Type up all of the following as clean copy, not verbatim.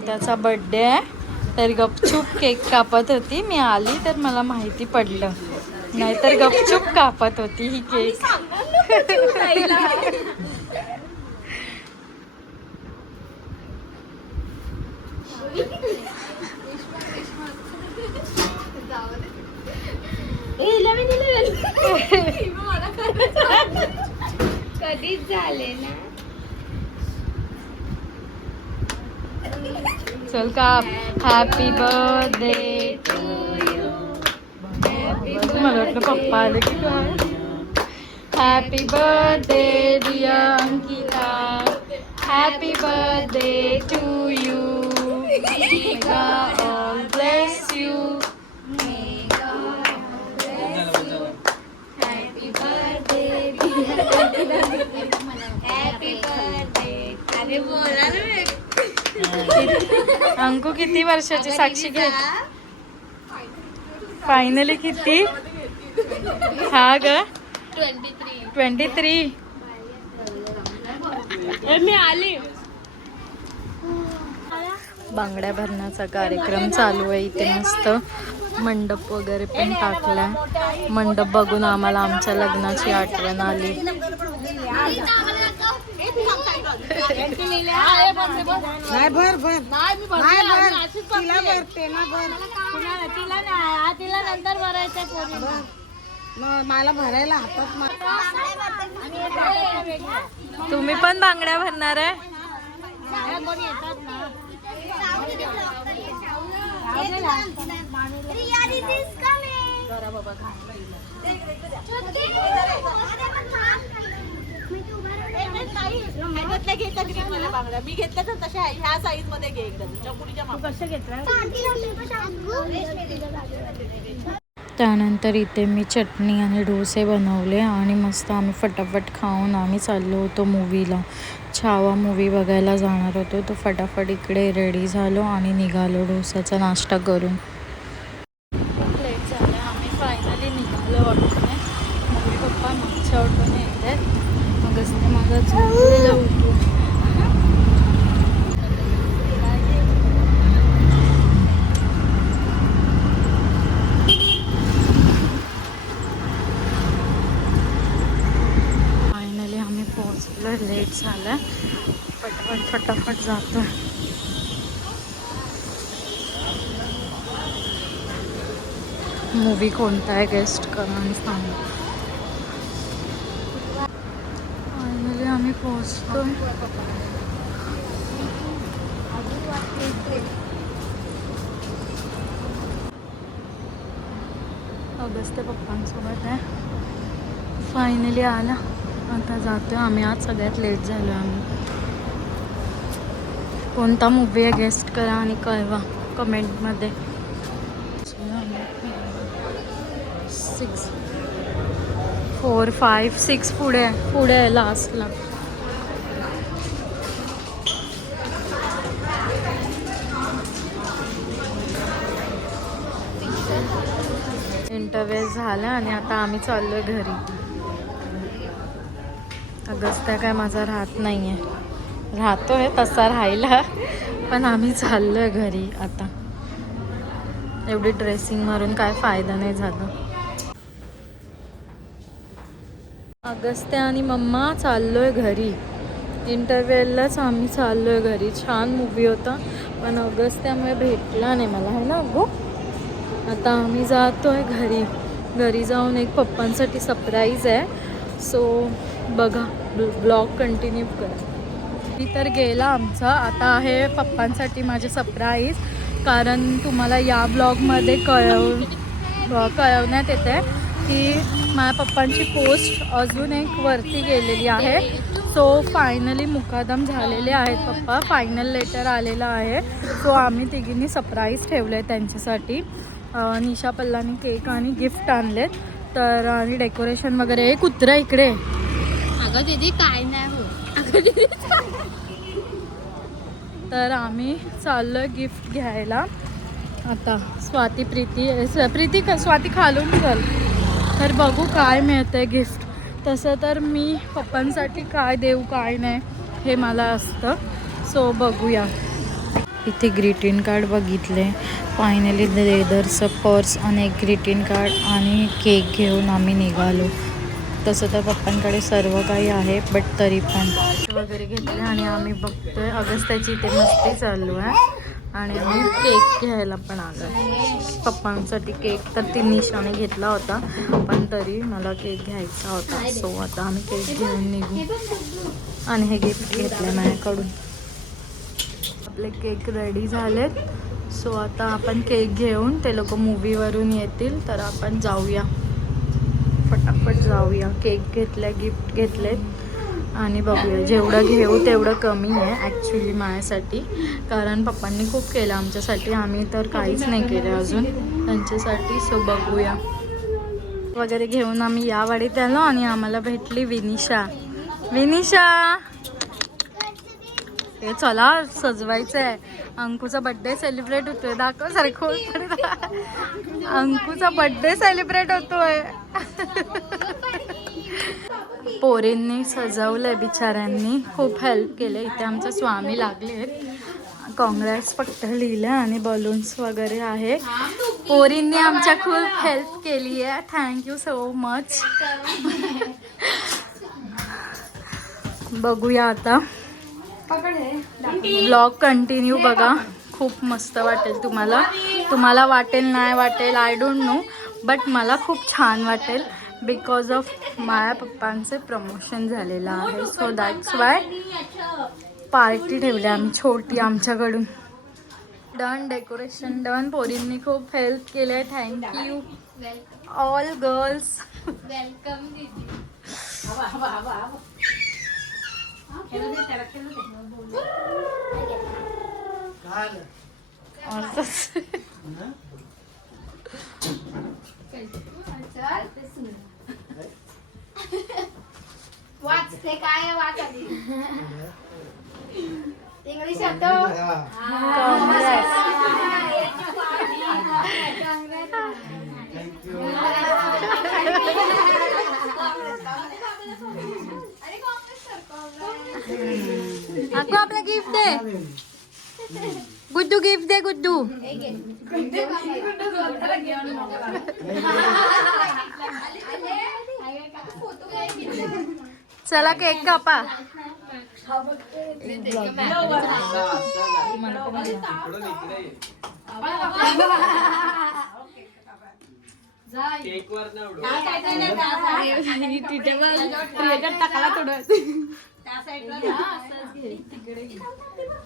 अंकिताचा birthday आहे, तर गपचूप केक कापत होती. मी आली तर मला माहिती पडलं, नाहीतर गपचूप कापत होती ही केक. कधीच झाले ना. चल का हॅपी बर्थडे टू यू. मला वाटलं पप्पा आले की काय. Happy birthday dear Ankita, happy birthday to you. May God all bless you. May God bless you. Happy birthday Happy birthday. अरे बोला ना. अंकू किती वर्षाची साक्षी घे. फायनली किती. हा ग 23. मी आली. बांगड्या भरण्याचा कार्यक्रम चालू आहे इथे. मस्त मंडप वगैरे पण टाकलाय. मंडप बघून आम्हाला आमच्या लग्नाची आठवण आली. मला भरायला हातात. तुम्ही पण बांगड्या भरणार आहे. कोणी येतात ना. मी घेतल्या तर तशा ह्या साईज मध्ये घे एकदम पुढच्या कशा घेतल्या. त्यानंतर इथे मी चटणी आणि डोसे बनवले आणि मस्त आम्ही फटाफट खाऊन आम्ही चाललो होतो मूवीला. छावा मूवी बघायला जाणार होतो. तो फटाफट इकडे रेडी झालो आणि निघालो डोसाचा नाश्ता करून. खूप लेट झालं. आम्ही फायनली निघालो ऑटोने. मम्मी पप्पा मागच्या ऑटोने येत आहेत. मग असते माझा झोपलेला होतो. लेट झालं. फटाफट जातो. मूवी कोणता आहे गेस्ट करा आणि सांगा. फायनली आम्ही पोहोचतो. अगस्त्य पप्पांसोबत आहे. फायनली आला. आता जातोय आम्ही. आज सगळ्यात लेट झालो आम्ही. कोणता मूवी आहे गेस्ट करा आणि कळवा कमेंटमध्ये. 6 4 5 6 पुढे आहे लास्टला. इंटरव्ह्यू झाला आणि आता आम्ही चाललोय घरी. अगस्त्या काय माझा राहत नाही आहे. राहतोय तसा राहिला, पण आम्ही चाललोय घरी आता. एवढी ड्रेसिंग मारून काय फायदा नाही झाला. अगस्त्या आणि मम्मा चाललोय घरी. इंटरव्ह्यूलाच आम्ही चाललोय घरी. छान मूवी होता, पण अगस्त्यामुळे भेटला नाही मला, है ना अगो. आता आम्ही जातोय घरी. घरी जाऊन एक पप्पांसाठी सरप्राईज आहे. सो बघा, ब्लॉग कंटिन्यू करा. मी तर गेला आमचा. आता आहे पप्पांसाठी माझे सरप्राईज. कारण तुम्हाला या ब्लॉगमध्ये कळवण्यात येते की माझ्या पप्पांची पोस्ट अजून एक वरती गेलेली आहे. सो फायनली मुकादम झालेले आहेत पप्पा. फायनल लेटर आलेलं आहे. सो आम्ही तिघींनी सरप्राईज ठेवलं आहे त्यांच्यासाठी. निशा पल्लानी केक आणि गिफ्ट आणलेत. तर आणि डेकोरेशन वगैरे. एक कुत्रा इकडे. अगं दीदी काय नाही हो. अगं दीदी तर आम्ही चाललोय गिफ्ट घ्यायला. आता स्वाती स्वाती खालून चल. तर बघू काय मिळतंय गिफ्ट. तसं तर मी पप्पांसाठी काय देऊ काय नाही हे मला असतं. सो बघूया. इथे ग्रीटिंग कार्ड बघितले. फायनली लेदरचं पर्स आणि एक ग्रीटिंग कार्ड आणि केक घेऊन आम्ही निघालो. तसं तर पप्पांकडे सर्व काही आहे, बट तरी पण वगैरे घेतले आणि आम्ही बघतोय अगस्त्याची इथे मस्ती चालू आहे आणि आम्ही केक घ्यायला पण आलो. पप्पांसाठी केक तर ती निशाने घेतला होता, पण तरी मला केक घ्यायचा होता. सो आता आम्ही केक घेऊन निघू आणि हे गिफ्ट घेतलं माझ्याकडून. आपले केक रेडी झालेत. सो आता आपण केक घेऊन ते लोक मूवीवरून येतील तर आपण जाऊया, फटाफट जाऊया. केक घेतला, गिफ्ट घेतलेत आणि बघूया. जेवढं घेऊ तेवढं कमी आहे ॲक्च्युली माझ्यासाठी, कारण पप्पांनी खूप केलं आमच्यासाठी. आम्ही तर काहीच नाही केलं अजून त्यांच्यासाठी. सो बघूया. वगैरे घेऊन आम्ही या वाडीत आलो आणि आम्हाला भेटली विनिशा. विनिशा हे चला सजवायचं आहे. अंकुचा बड्डे सेलिब्रेट होतोय. दाखव सारखं. अंकुचा बड्डे सेलिब्रेट होतोय. पोरींनी सजवलंय, बिचाऱ्यांनी खूप हेल्प केले. इथे आमचे स्वामी लागले, काँग्रेस फक्त लिहिलं आणि बलून्स वगैरे आहे. पोरींनी आमच्या खूप हेल्प केली आहे. Thank you so much. बघूया आता ब्लॉग कंटिन्यू बघा. खूप मस्त वाटेल तुम्हाला. तुम्हाला वाटेल नाही वाटेल आय डोंट नो, बट मला खूप छान वाटेल बिकॉज ऑफ माझ्या पप्पांचे प्रमोशन झालेलं आहे. सो दॅट्स वाय पार्टी ठेवली आम्ही छोटी आमच्याकडून. Done, decoration done. पोरींनी खूप हेल्प केले. Thank you all girls. वेलकम दीदी. वाचते काय वाच आधी इंग्लिश शब्द. अगं आपला गिफ्ट दे. गुड्डू गिफ्ट दे. गुड्डू चला केक कापा.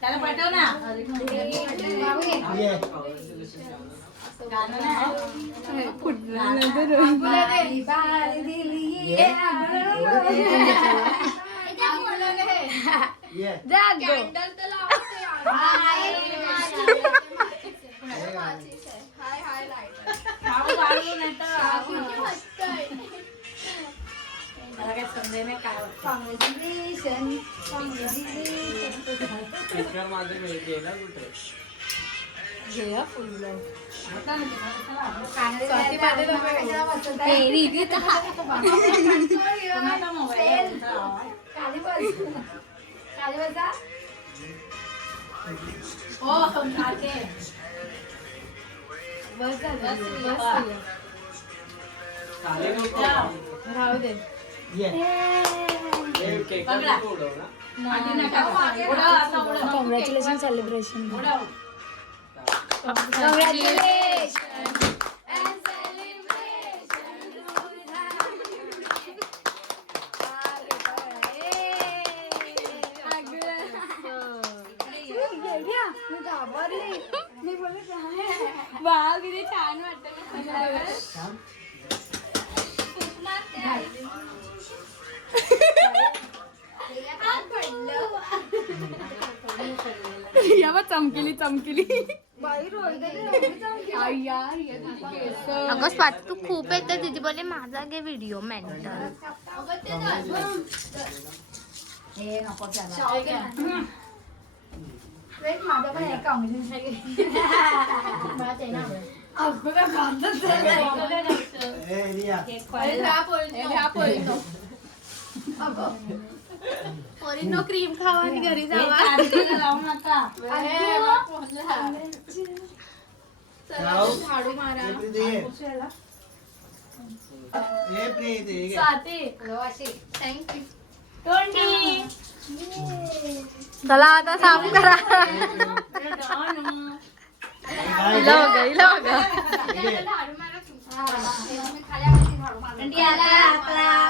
त्याला पाठव ना. राहू दे. Congratulation celebration. छान वाटत. चमकिली चमकिली. अगं स्वाती तू खूप येते. दीदी बोले माझा घे व्हिडिओ मेंटल. पोरींनो क्रीम खावा आणि घरी जावा. चला, झाडू मारा. स्वाती, थँक्यू. तोंडी. चला आता साफ करा. हिला बघा, हिला बघा. झाडू मारा. खाली आला.